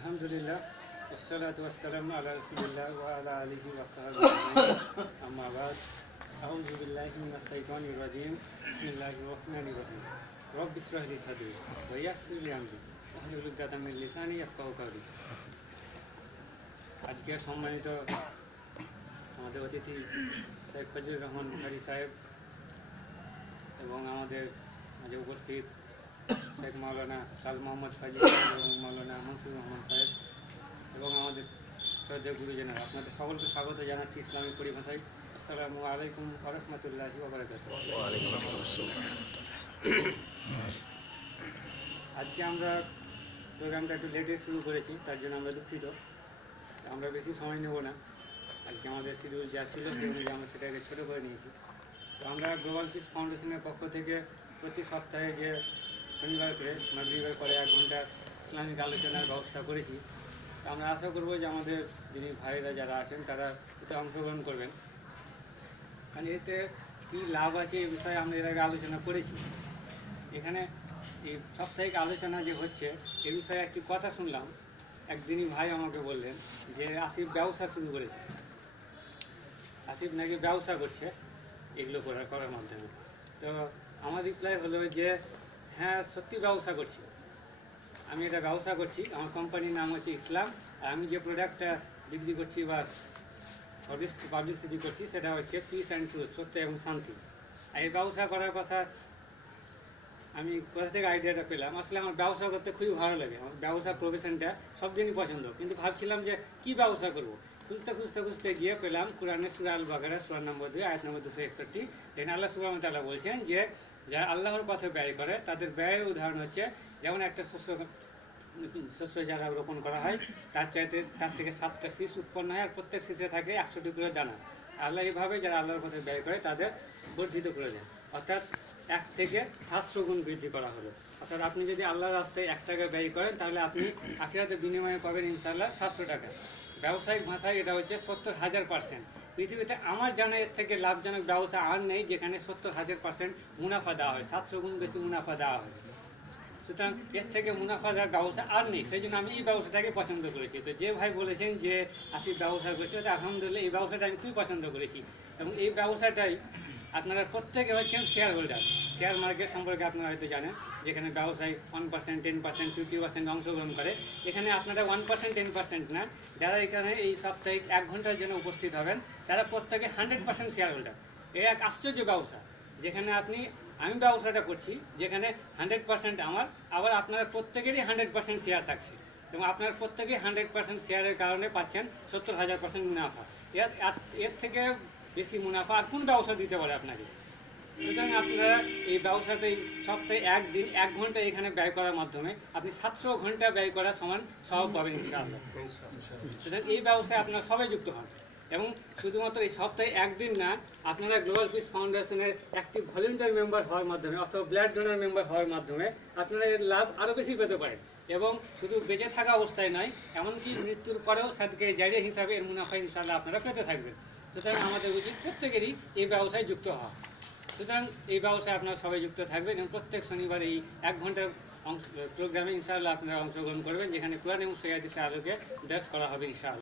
আলহামদুলিল্লাহ ওয়াসসালাতু ওয়াসসালামু আলা রাসূলিল্লাহ ওয়া আলা আলিহি ওয়া সাহবিহি আম্মা বাদ আউযু বিল্লাহি মিনাশ শাইতানির রাজীম বিসমিল্লাহির রহমানির রহিম রব্বি ইশরাহ লি সাদরি ওয়া ইয়াসসির লি আমরি ওয়াহলুল উকদাতাম মিন লিসানি ইয়াফকাহু কাওলি। আজকে সম্মানিত আমাদের অতিথি শেখ ফজলুর রহমান বুখারী সাহেব এবং আমাদের মাঝে উপস্থিত শেখ মাওলানা কাল মোহাম্মদ ফাজিল এবং মাওলানা মনসুর রহমান সাহেব এবং আমাদের শ্রদ্ধেয় গুরুজনেরা, আপনাদের সকলকে স্বাগত জানাচ্ছি ইসলামিক পরিভাষায়। আসসালামু আলাইকুম ওয়া রাহমাতুল্লাহি ওয়া বারাকাতুহু। আজকে আমরা প্রোগ্রামটা একটু লেটে শুরু করেছি, তার জন্য আমরা দুঃখিত। আমরা বেশি সময় নেব না, আজকে আমাদের শিডিউল যা ছিল সেই অনুযায়ী আমরা সেটাকে ছোটো করে নিয়েছি। তো আমরা গ্লোবাল পিস ফাউন্ডেশনের পক্ষ থেকে প্রতি সপ্তাহে যে শনিবার করে মাগরিবের পরে 1 ঘন্টা ইসলামিক আলোচনার ব্যবস্থা করেছি। তো আমরা আশা করবো যে আমাদের যিনি ভাইরা যারা আছেন তারা এতে অংশগ্রহণ করবেন, কারণ এতে কী লাভ আছে এই বিষয়ে আমরা এর আগে আলোচনা করেছি। এখানে এই সাপ্তাহিক আলোচনা যে হচ্ছে এ বিষয়ে একটি কথা শুনলাম। একদিনই ভাই আমাকে বললেন যে আসিফ ব্যবসা শুরু করেছে, আসিফ নাকি ব্যবসা করছে এগুলো করার মাধ্যমে। তো আমার রিপ্লাই হলো যে হ্যাঁ, সত্যি ব্যবসা করছি, আমি এটা ব্যবসা করছি। আমার কোম্পানির নাম হচ্ছে ইসলাম, আর আমি যে প্রোডাক্টটা বিক্রি করছি বা পাবলিসিটি করছি সেটা হচ্ছে পিস অ্যান্ড ট্রুথ, সত্য এবং শান্তি। আর এই ব্যবসা করার কথা আমি কোথা থেকে আইডিয়াটা পেলাম, আসলে আমার ব্যবসা করতে খুবই ভালো লাগে। আমার ব্যবসা প্রফেশনটা সব দিনই পছন্দ, কিন্তু ভাবছিলাম যে কী ব্যবসা করব। খুঁজতে গিয়ে পেলাম কোরআনের সূরা আল বাকারা সূরা নম্বর 2 আয়াত নম্বর 261। এখানে আল্লাহ সুবহানাহু ওয়া তাআলা বলছেন যে যারা আল্লাহর পথে ব্যয় করে তাদের ব্যয়ের উদাহরণ হচ্ছে যেমন একটা শস্য যারা রোপণ করা হয় তার থেকে 7টা শীষ উৎপন্ন হয়, আর প্রত্যেক শীষে থাকে 100টি করে দানা। আল্লাহ এইভাবে যারা আল্লাহর পথে ব্যয় করে তাদের বর্ধিত করে দেয়, অর্থাৎ 1 থেকে 700 গুণ বৃদ্ধি করা হলো। অর্থাৎ আপনি যদি আল্লাহর রাস্তায় 1 টাকা ব্যয় করেন তাহলে আপনি আখিরাতে বিনিময়ে পাবেন ইনশাআল্লাহ 700 টাকা। ব্যবসায়িক ভাষায় এটা হচ্ছে 70,000%। পৃথিবীতে আমার জানা এর থেকে লাভজনক ব্যবসা আর নেই যেখানে 70,000% মুনাফা দেওয়া হয়, 700 গুণ বেশি মুনাফা দেওয়া হয়। সুতরাং এর থেকে মুনাফা দেওয়ার ব্যবসা আর নেই, সেই জন্য আমি এই ব্যবসাটাকে পছন্দ করেছি। তো যে ভাই বলেছেন যে আসিফ ব্যবসা করছে, তো আলহামদুলিল্লাহ এই ব্যবসাটা আমি খুবই পছন্দ করেছি। এবং এই ব্যবসাটাই আপনারা প্রত্যেকে হচ্ছেন শেয়ার হোল্ডার। শেয়ার মার্কেট সম্পর্কে আপনারা হয়তো জানেন, যেখানে ব্যবসায়ী 1%, 10%, 50% অংশগ্রহণ করে। এখানে আপনারা 1%, 10% না, যারা এখানে এই সাপ্তাহিক 1 ঘন্টার জন্য উপস্থিত হবেন তারা প্রত্যেকে 100% শেয়ার হোল্ডার। এই এক আশ্চর্য ব্যবসা, যেখানে আমি ব্যবসাটা করছি যেখানে 100% আমার, আবার আপনারা প্রত্যেকেরই 100% শেয়ার থাকছে এবং আপনার প্রত্যেকেই 100% শেয়ারের কারণে পাচ্ছেন 70,000% মুনাফা। এর থেকে বেশি মুনাফা আর কোন ব্যবসা দিতে পারে আপনাকে? সুতরাং আপনারা এই ব্যবসাতে সপ্তাহে 1 দিন 1 ঘন্টা এখানে ব্যয় করার মাধ্যমে আপনি 700 ঘন্টা ব্যয় করা সমান সব পাবেন ইনশাআল্লাহ। সুতরাং এই ব্যবসায় আপনারা সবাই যুক্ত হন এবং শুধুমাত্র এই সপ্তাহে 1 দিন না, আপনারা গ্লোবাল পিস ফাউন্ডেশনের অ্যাক্টিভ ভলেন্টিয়ার মেম্বার হওয়ার মাধ্যমে অথবা ব্লাড ডোনার মেম্বার হওয়ার মাধ্যমে আপনারা এর লাভ আরও বেশি পেতে পারেন। এবং শুধু বেঁচে থাকা অবস্থায় নয়, এমনকি মৃত্যুর পরেও সাদকে জারিয়া হিসাবে এর মুনাফা ইনশাআল্লাহ আপনারা পেতে থাকবেন। সুতরাং আমাদের উচিত প্রত্যেকেরই এই ব্যবসায় যুক্ত হওয়া। সুতরাং এই ব্যবসায় আপনারা সবাই যুক্ত থাকবেন এবং প্রত্যেক শনিবার এই 1 ঘন্টার প্রোগ্রামে ইনশাআল্লাহ আপনারা অংশগ্রহণ করবেন, যেখানে কোরআন এবং সহিহ হাদিসের আলোকে দেশ করা হবে ইনশাআল্লাহ।